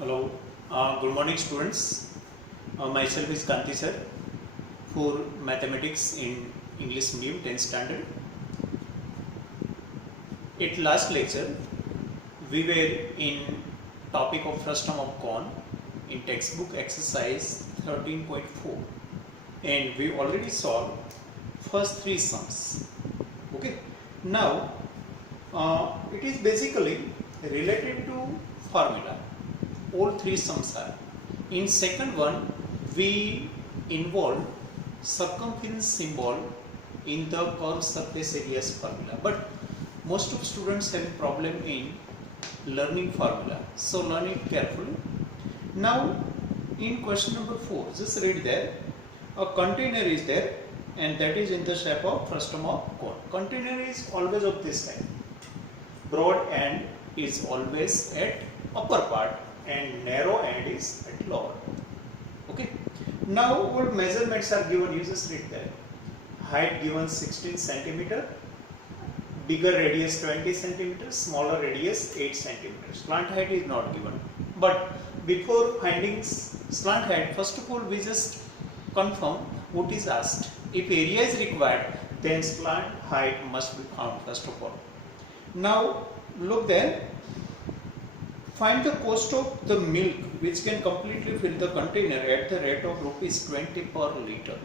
Hello, good morning students. Myself is Kanti sir for mathematics in English medium 10th standard. At last lecture, we were in topic of frustum of cone in textbook exercise 13.4 and we already solved first three sums. Okay, now it is basically related to formula. All three sums are. In second one, we involve circumference symbol in the curved surface areas formula. But most of students have a problem in learning formula. So learn it carefully. Now in question number 4, just read there. A container is there and that is in the shape of frustum of cone. Container is always of this type. Broad end is always at upper part and narrow end is at lower. Okay. Now what measurements are given? You just read there. Height given 16 centimeter, bigger radius 20 centimeters, smaller radius 8 centimeters. Slant height is not given. But before finding slant height, first of all we just confirm what is asked. If area is required, then slant height must be found first of all. Now look there. Find the cost of the milk which can completely fill the container at the rate of rupees 20 per liter.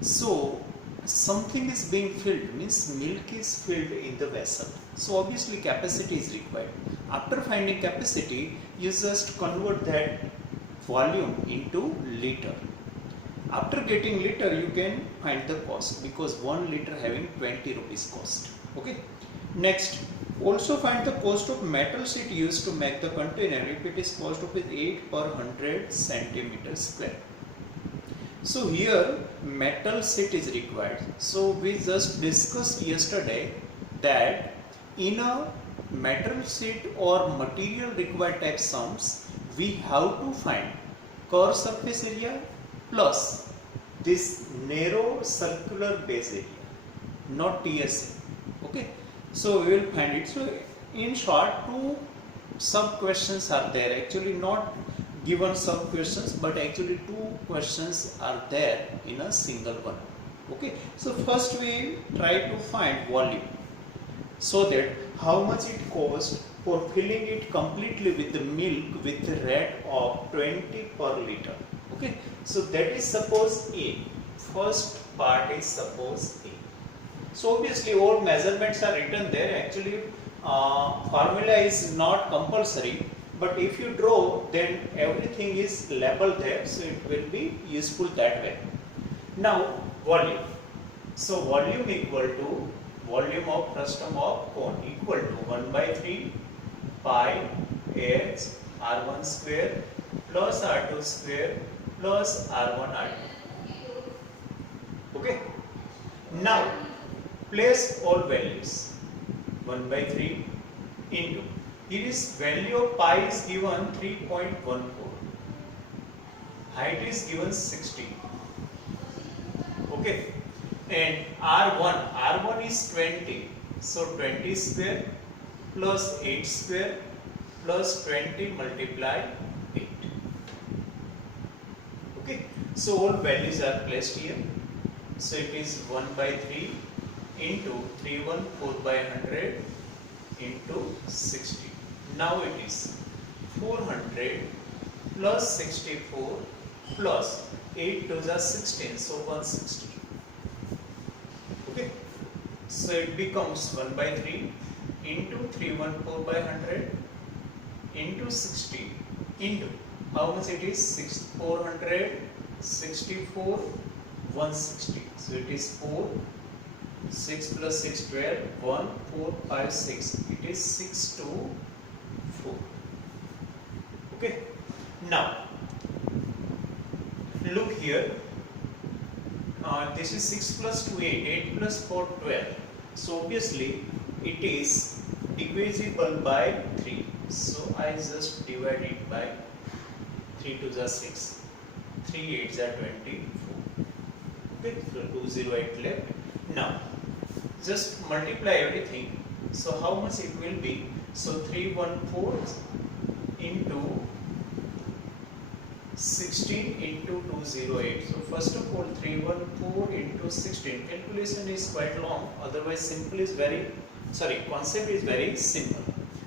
So something is being filled, means milk is filled in the vessel. So obviously capacity is required. After finding capacity, you just convert that volume into liter. After getting liter, you can find the cost because 1 liter having 20 rupees cost. Okay. Next, also find the cost of metal sheet used to make the container if it is cost of 8 per 100 centimeters square. So here metal sheet is required. So we just discussed yesterday that in a metal sheet or material required type sums, we have to find curved surface area plus this narrow circular base area, not TSA. Okay. So we will find it. So in short, two sub questions are there. Actually not given sub questions, but actually two questions are there in a single one. Okay. So first we try to find volume, so that how much it costs for filling it completely with the milk with the rate of 20 per liter. Okay. So that is suppose A. First part is suppose A. So obviously all measurements are written there. Actually formula is not compulsory, but if you draw then everything is labeled there, so it will be useful that way. Now volume. So volume equal to volume of frustum of cone equal to 1 by 3 pi h r1 square plus r2 square plus r1 r2. Okay. Now place all values. 1 by 3 into, here is value of pi is given 3.14, height is given 60. Okay, and R1 is 20, so 20 square plus 8 square plus 20 multiply 8. Okay, so all values are placed here. So it is 1 by 3 into 314 by 100 into 60. Now it is 400 plus 64 plus 8 to the 16, so 160. Okay. So it becomes 1 by 3 into 314 by 100 into 60 into, how much it is? 400, 64, 160. So it is 4. 6 plus 6, 12, 1, 4, 5, 6. It is 6 to 4. Okay. Now, look here. This is 6 plus 2, 8. 8 plus 4, 12. So, obviously, it is divisible by 3. So, I just divide it by 3 to the 6. 3 8s are 24. Okay. So, 208 left. Now, just multiply everything. So how much it will be? So 314 into 16 into 208. So first of all 314 into 16. Calculation is quite long, otherwise concept is very simple.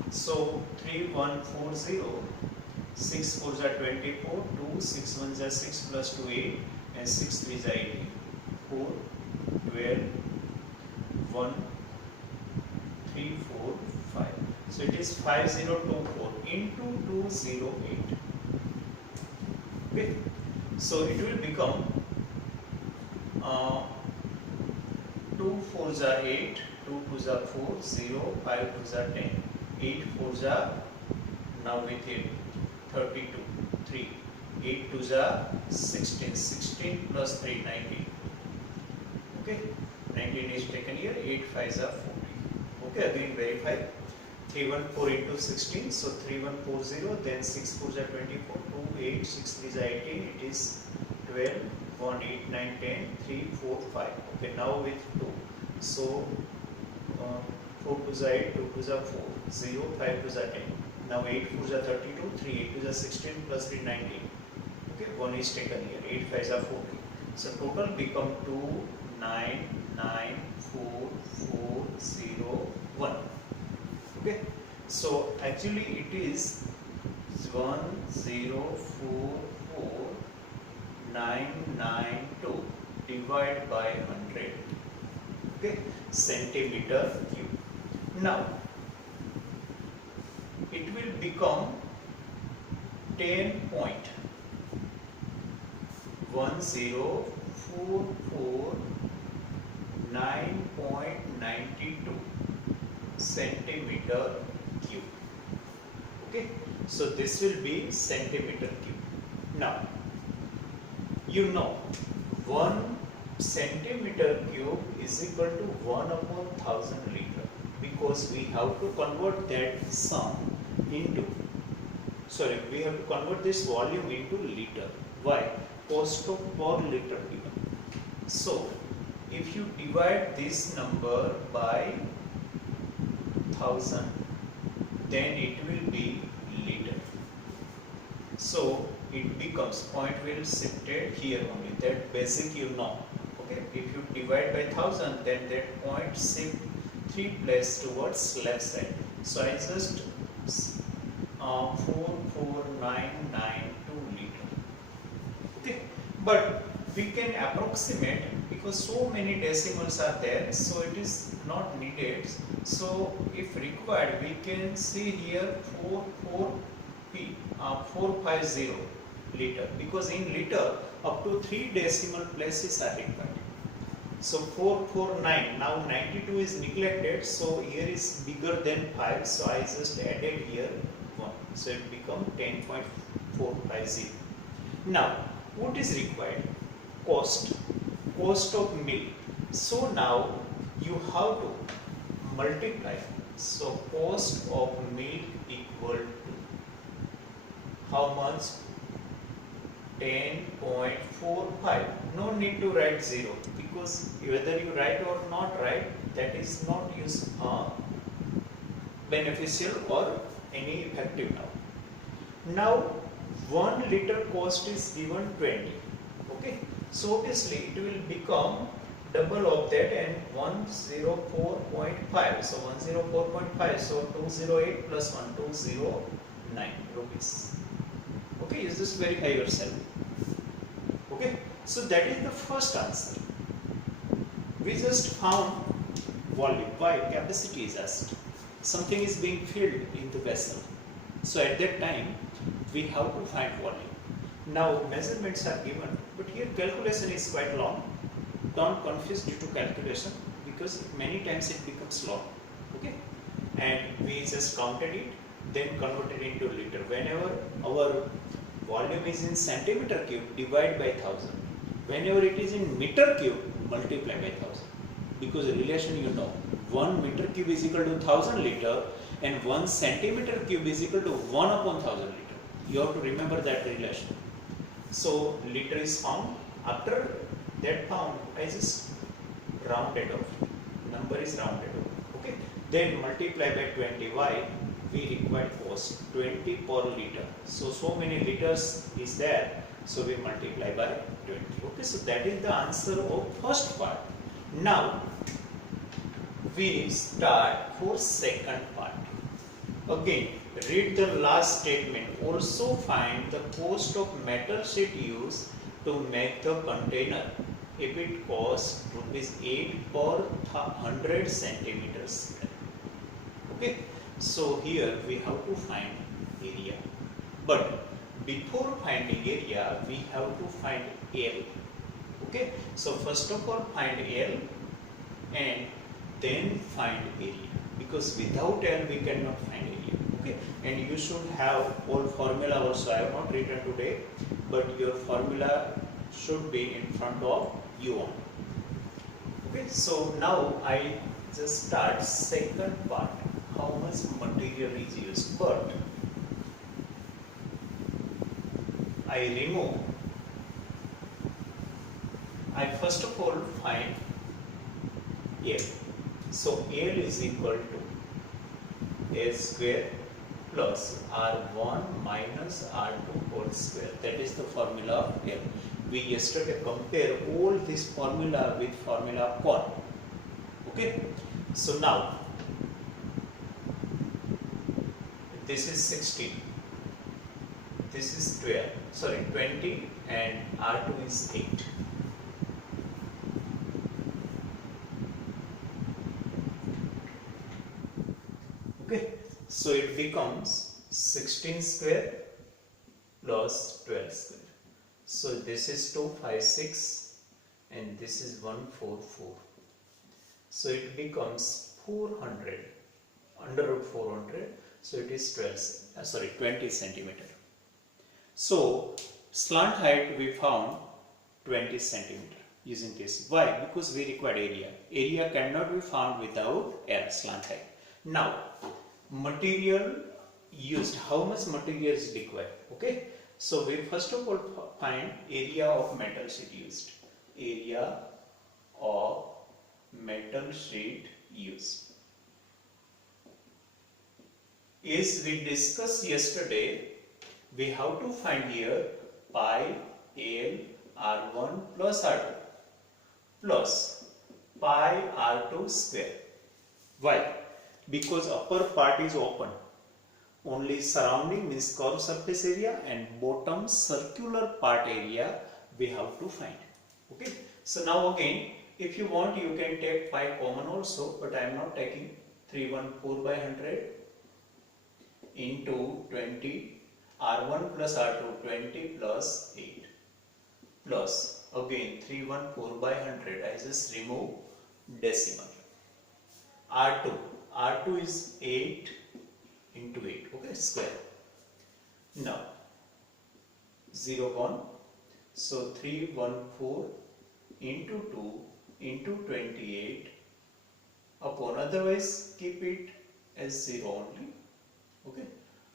So 3140, 6 4s are 24, 2 6 1s are 6 plus 2 8 and 6 3s are 18. 4 12 1 3 4 5. So it is 5024 into 208. Okay, so it will become 2 4s are 8, 2 2s are 4, 0, 5 2s are 10, 8 4s are, now with it 32, 3, 8 2s are 16, 16 plus 3 19. Okay, 19 is taken here, 8 5s are 40. Okay, again verify. 314 into 16, so 3140, then 6 4s are 24, 2 8, 6 3s are 18, it is 12, 1 8 9 10, 3 4 5. Okay, now with 2, so 4 2s are 8, 2 2s are 4, 0, 5 2s are 10. Now 8 4s are 32, 3 8 2s are 16 plus 3 19. Okay, 1 is taken here, 8 5s are 40. So total become 2 9 9 4 4 0 1. Okay, so actually it is 1044992 divided by 100. Okay, centimeter cube. Now it will become 10.10449.92 centimeter cube. Okay, so this will be centimeter cube. Now you know 1 centimeter cube is equal to 1 upon 1000 liter, because we have to convert that we have to convert this volume into liter. Why? Cost of per liter given. So if you divide this number by 1000, then it will be liter. So it becomes, point will shifted here only, that basic you know. Okay, if you divide by 1000, then that point shift 3 place towards left side. So I just 44992 liter. Okay, but we can approximate because so many decimals are there, so it is not needed. So if required, we can see here 450 liter, because in liter up to 3 decimal places are required. So 449, now 92 is neglected, so here is bigger than 5, so I just added here 1, so it become 10.450. Now what is required? Cost of milk. So now you have to multiply. So cost of milk equal to how much? 10.45. No need to write 0, because whether you write or not write, that is not beneficial or any effective now. Now 1 liter cost is given 20. Okay, so obviously it will become double of that, and 104.5. So 104.5. So 208 plus 1, 209 rupees. Okay, you just verify yourself. Okay, so that is the first answer. We just found volume. Why? Capacity is asked. Something is being filled in the vessel. So at that time, we have to find volume. Now measurements are given, but here calculation is quite long. Don't confuse due to calculation, because many times it becomes long. Okay, and we just counted it, then converted into liter. Whenever our volume is in centimeter cube, divide by 1000. Whenever it is in meter cube, multiply by 1000. Because the relation you know, 1 meter cube is equal to 1000 liter, and 1 centimeter cube is equal to 1 upon 1000 liter. You have to remember that relation. So liter is found. After that found, I just rounded off. Number is rounded off. Okay. Then multiply by 20. Why? we require cost 20 per liter. So many liters is there. So we multiply by 20. Okay, so that is the answer of first part. Now we start for second part. Again, read the last statement. Also find the cost of metal sheet used to make the container if it costs ₹8 per 100 centimeters. Okay, so here we have to find area. But before finding area, we have to find L. Okay, so first of all find L and then find area, because without L we cannot find area. Okay, and you should have all formula also. I have not written today, but your formula should be in front of you on. Okay, so now I just start second part. How much material is used? But I remove. I first of all find L. So L is equal to A square plus R1 minus R2 whole square. That is the formula of L. We yesterday compare all this formula with formula of con. Okay. So now this is 16. This is 12. Sorry, 20, and R2 is 8. Okay, so it becomes 16 square plus 12 square. So this is 256 and this is 144. So it becomes 400, under root 400. So it is 20 centimeter. So slant height we found 20 centimeter using this. Why? Because we required area. Area cannot be found without slant height. Now material used. How much material is required? Okay. So we first of all find area of metal sheet used. Area of metal sheet used. As we discussed yesterday, we have to find here pi L R1 plus R2 plus pi R2 square. Why? Because upper part is open. Only surrounding means curved surface area and bottom circular part area we have to find. Okay. So now again, if you want, you can take pi common also, but I am not taking. 314 by 100 into 20. R1 plus R2 20 plus 8 plus again 314 by 100. I just remove decimal. R2 is 8 into 8. Okay, square. Now 0 1. So 314 into 2 into 28 upon, otherwise keep it as 0 only. Okay,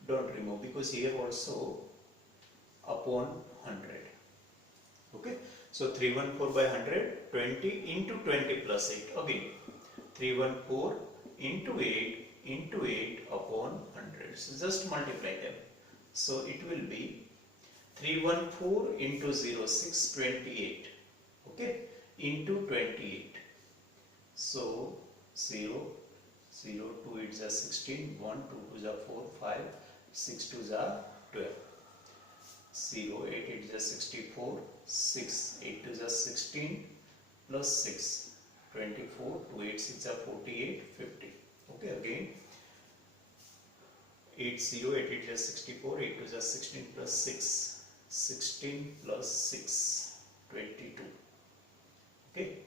don't remove, because here also upon 100. Okay, so 314 by 100, 20 into 20 plus 8. Again 314 into 8 upon 100. So just multiply them. So it will be 314 into 0, 628. Okay, into 28. So 0, 0, 2 8 is 16, 1, 2 2 is 4, 5, 6 2 is 12. 0, 8 8 is 64, 6, 8 2 is 16, plus 6, 24, 2 8 6 are 48, 50. Okay, again 8 0, 8 8 is 64, 8 2 is 16 plus 6, 16 plus 6, 22. Okay,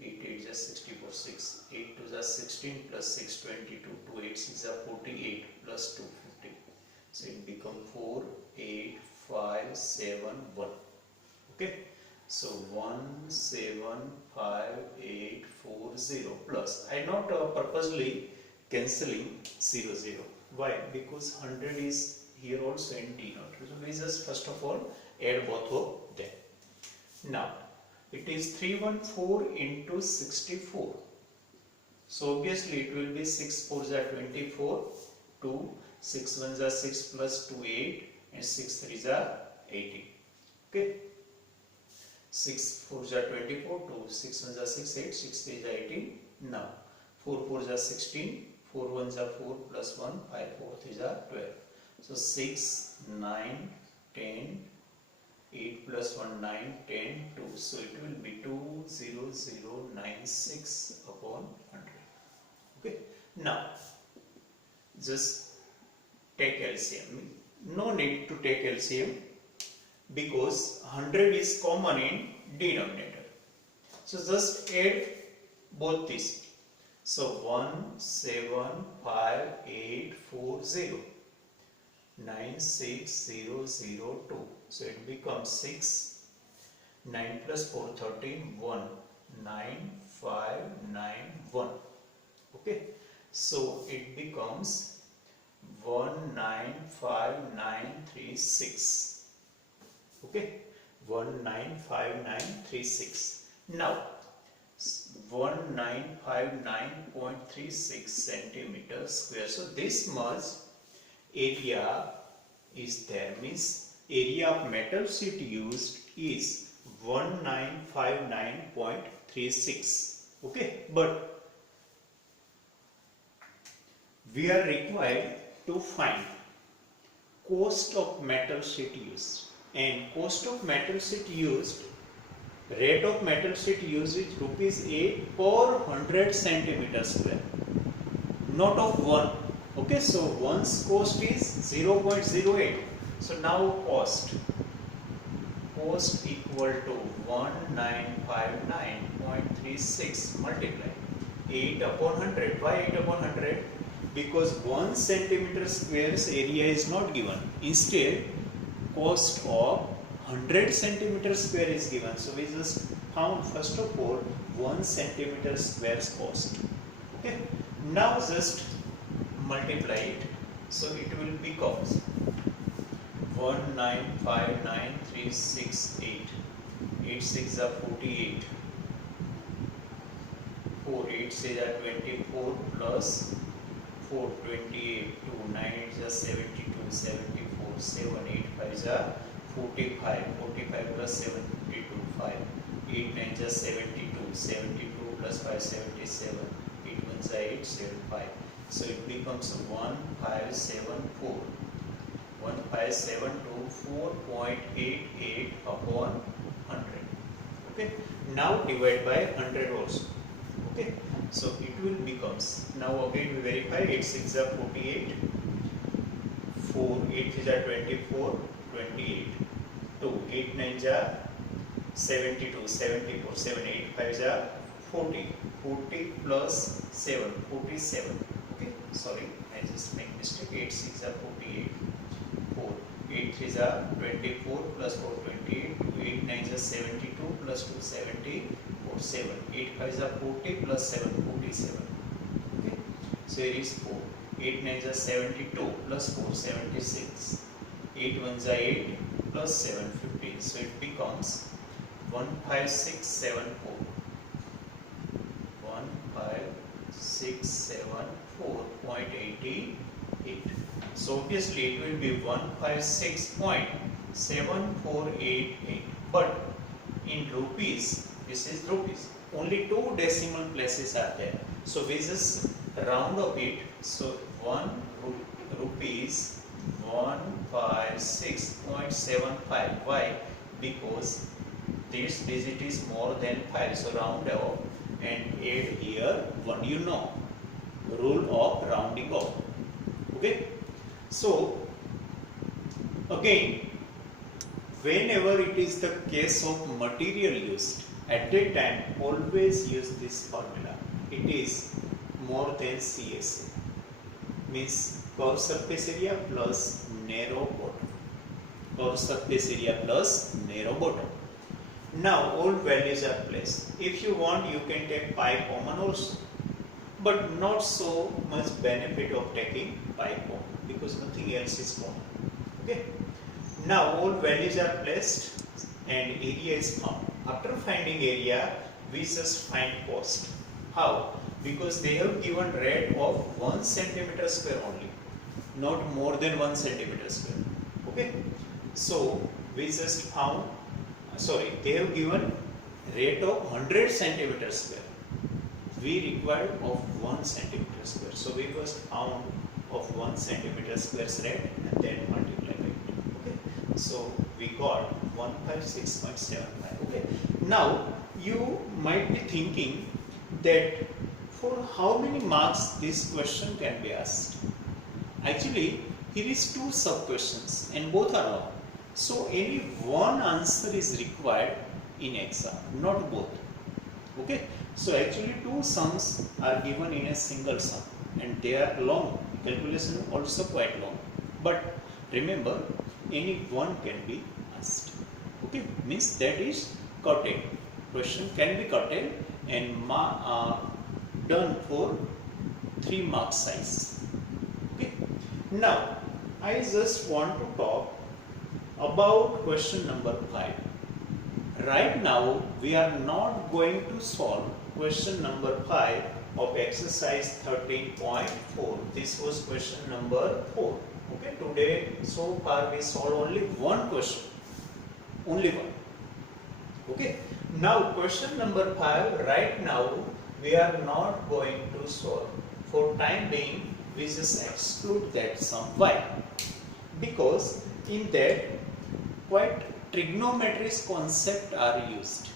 8 8 is 64, 6, 8 2 is 16 plus 6, 22, 2 8 6 are 48 plus 2, 50. So it becomes 4, 8, 5, 7, 1. Okay, so 1, 7, 5, 8, 4, 0 plus. I not purposely cancelling 0, 0. Why? Because 100 is here also in T naught. So we just first of all add both of them. Now it is 314 into 64. So obviously it will be 6 4s are 24 2, 6 ones are 6 plus 2, 8, and 6 threes are 18. Okay. 6 fours are 24, 2, 6 ones are 6, 8, 6 threes are 18. Now, 4 fours are 16, 4 ones are 4 plus 1, 5, 4 threes are 12. So 6, 9, 10, 8 plus 1, 9, 10, 2. So it will be 20096 upon 100. Okay. Now, just take LCM. No need to take LCM because 100 is common in denominator. So just add both these. So 175,840. 96002. So it becomes 6. 9 plus 4, 13, 1. 9591. Okay. So it becomes 195936. Okay. 195936. Now 1959.36 centimeters square. So this much area is there, means area of metal sheet used is 1959.36. Okay, but we are required to find cost of metal sheet used, and cost of metal sheet used, rate of metal sheet used is rupees 8 per 100 centimeter square, not of 1. Okay, so one's cost is 0.08. So now cost equal to 1959.36 multiply 8 upon 100. Why 8 upon 100? Because 1 centimeter square's area is not given. Instead, cost of 100 centimeter square is given. So we just found first of all 1 centimeter square's cost. Okay. Now just multiply it. So it will become 1959,368. 8 6 are 48. 4 8 6 are 24 plus 4 28. 2 9 8 are 72. 74 7 8 5 are 45. 45 plus 7 52. 5 8 9 are 72. 72 plus 5 77. 8 1 are 8 7 5. So it becomes 1574. 1574.88 upon 100. Okay. Now divide by 100 also. Okay. So it will becomes, now again we verify, 8 6 are 48. 4 8 3 are 24. 28. 2 8 9 are 72. 74 7 8 5 are 40. 40 plus 7 47. Sorry, I just make mistake. 8 6 are 48. 4 8 3 are 24 plus 4 28. 8 9 are 72 plus 2 74 7. 8 5 are 40 plus 7 47. Okay. So here is 4. 8 9 are 72 plus 4 76. 8 1 are 8 plus 7 15. So it becomes 15674. 15674.88. So obviously it will be 156.7488. But in rupees, this is rupees. Only 2 decimal places are there. So we just round up it. So 1 rupees 156.75. Why? Because this digit is more than 5. So round off and add here 1. You know, rule of rounding off. Okay. So again, whenever it is the case of material used, at that time always use this formula. It is more than CSA, means curved surface area plus narrow bottom. Curved surface area plus narrow bottom. Now all values are placed. If you want, you can take pi common also, but not so much benefit of taking pi common because nothing else is common. Okay. Now all values are placed and area is found. After finding area, we just find cost. How? Because they have given rate of 1 centimeter square only. not more than 1 centimeter square. Okay, so we just found, they have given rate of 100 centimeter square. We required of 1 centimeter square. So we first found of 1 centimeter square rate and then multiply by it. Okay, so we got 156.75. Okay, now you might be thinking that for how many marks this question can be asked. Actually, here is 2 sub questions and both are long. So any one answer is required in exam, not both. Okay, so actually 2 sums are given in a single sum and they are long. Calculation also quite long. But remember, any one can be asked. Okay, means that is curtailed. Question can be curtailed and done for 3 mark size. Okay, now I just want to talk about question number 5. Right now we are not going to solve question number 5 of exercise 13.4. This was question number 4. Okay, today so far we solved only one question. Only one. Okay, now question number 5, right now we are not going to solve. For time being, we just exclude that sum. Why? Because in that quite trigonometry concept are used.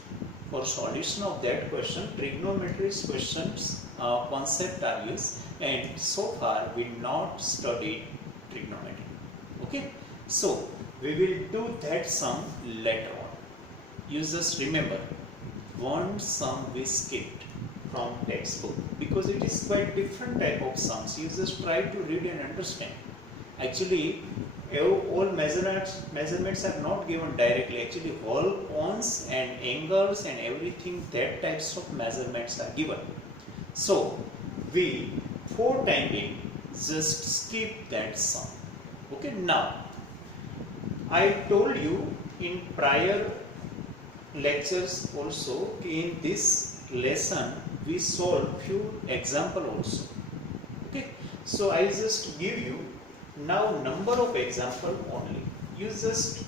For solution of that question, trigonometry questions concept are used, and so far we not studied trigonometry. Okay, so we will do that sum later on. You just remember one sum we skipped from textbook because it is quite different type of sums. You just try to read and understand. Actually, all measurements are not given directly. Actually, all cones and angles and everything, that types of measurements are given. So we, for time being, just skip that sum. Okay, now I told you in prior lectures also, in this lesson we solve few example also. Okay, so I just give you now number of example only. You just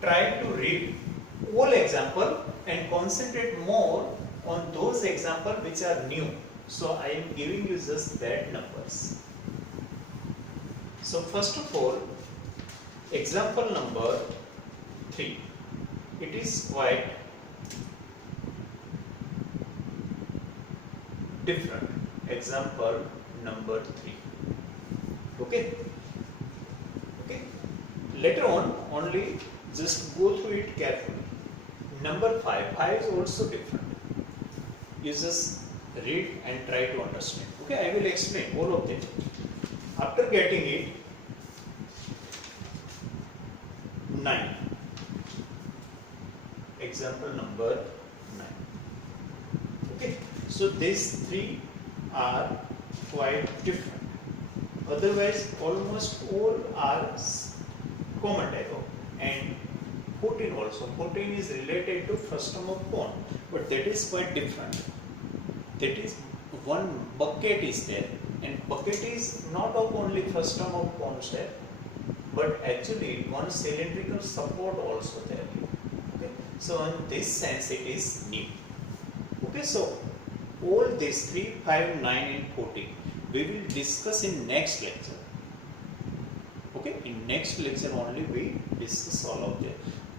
try to read all example and concentrate more on those example which are new. So I am giving you just that numbers. So first of all, example number 3. It is quite different. Example number 3. Okay. Okay. Later on, only just go through it carefully. Number 5. 5 is also different. You just read and try to understand. Okay, I will explain all of them. After getting it, 9. Example number 9. Okay, so these 3 are quite different. Otherwise, almost all are common type of. And 14 also. 14 is related to frustum of cone, but that is quite different. That is, one bucket is there, and bucket is not of only frustum of cone shape, but actually one cylindrical support also there. Okay, so in this sense it is new. Okay, so all these 3, 5, 9 and 14 we will discuss in next lecture. Okay, in next lecture only we discuss all of them.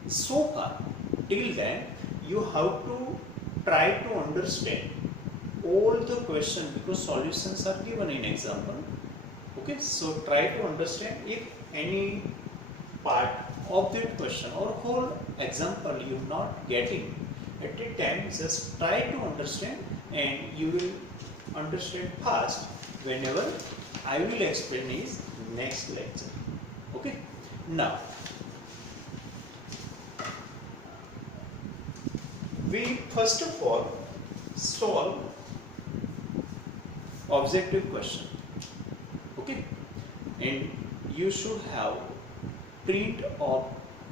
So far, till then, you have to try to understand all the question because solutions are given in example. Okay, so try to understand if any part of that question or whole example you are not getting at the time, just try to understand and you will understand fast whenever I will explain is next lecture. Okay, now we first of all solve objective question. Okay, and you should have print of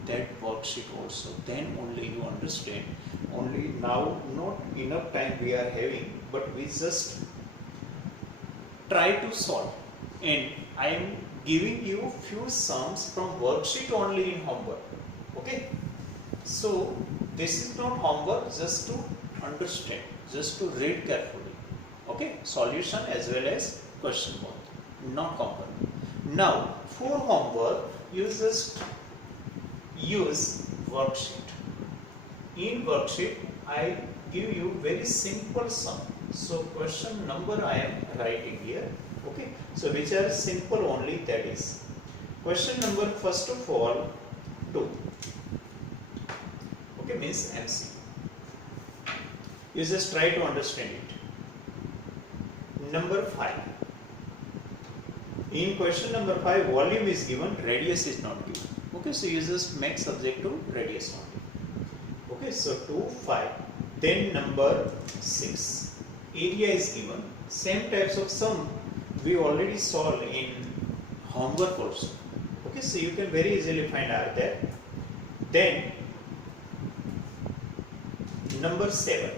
that worksheet also, then only you understand. Only now not enough time we are having, but we just try to solve. and I am giving you few sums from worksheet only in homework. Okay, so this is not homework, just to understand, just to read carefully. Okay, solution as well as question both, not homework. Now for homework you just use worksheet. In worksheet I give you very simple sum. So question number I am writing here. Okay, so which are simple only, that is question number first of all 2. Okay, means MC. You just try to understand it. Number 5. In question number 5, volume is given, radius is not given. Okay, so you just make subject to radius only. Okay, so 2, 5. Then number 6. Area is given. Same types of sum we already solved in homework also. Okay, so you can very easily find out there. Then number 7.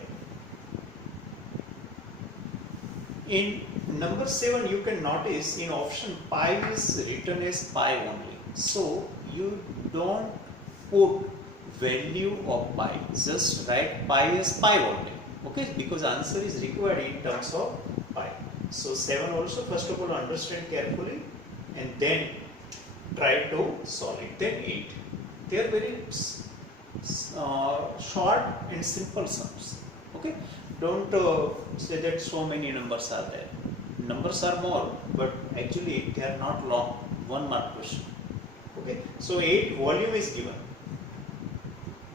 In number 7 you can notice in option pi is written as pi only. So you don't put value of pi, just write pi as pi only. Okay, because answer is required in terms of pi. So 7 also first of all understand carefully and then try to solve it. Then 8. They are very short and simple sums. Okay, don't say that so many numbers are there. Numbers are more, but actually they are not long. 1 mark question. Okay, so 8, volume is given.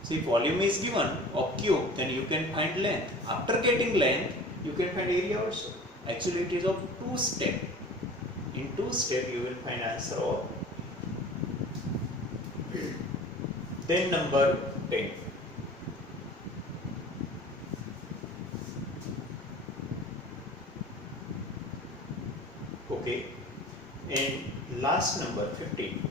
See, volume is given of cube, then you can find length. After getting length, you can find area also. Actually, it is of 2 steps. In 2 steps, you will find answer of. Then number 10. Okay, and last number 15.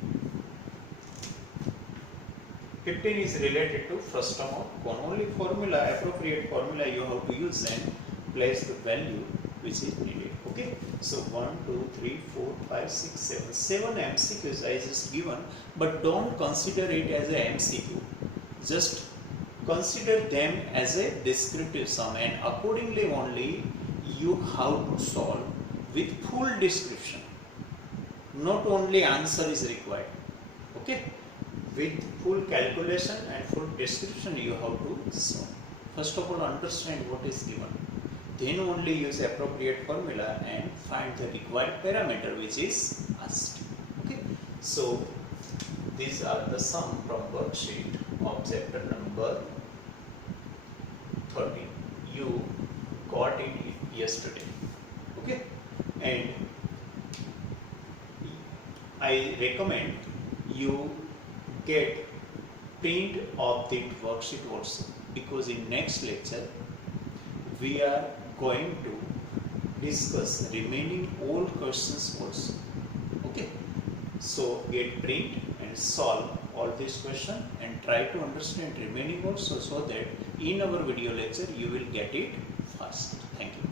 15 is related to first term of cone. Only formula, appropriate formula you have to use and place the value which is needed. Okay, so 1, 2, 3, 4, 5, 6, 7. 7 MCQs I just given, but don't consider it as a MCQ. Just consider them as a descriptive sum, and accordingly only you have to solve with full description. Not only answer is required. Okay, with full calculation and full description you have to solve. First of all understand what is given, then only use appropriate formula and find the required parameter which is asked. Okay, so these are the sum from worksheet of chapter number 13. You got it yesterday. Okay, and I recommend you get print of the worksheet also, because in next lecture we are going to discuss remaining all questions also. Okay, so get print and solve all these questions and try to understand remaining also, so that in our video lecture you will get it fast. Thank you.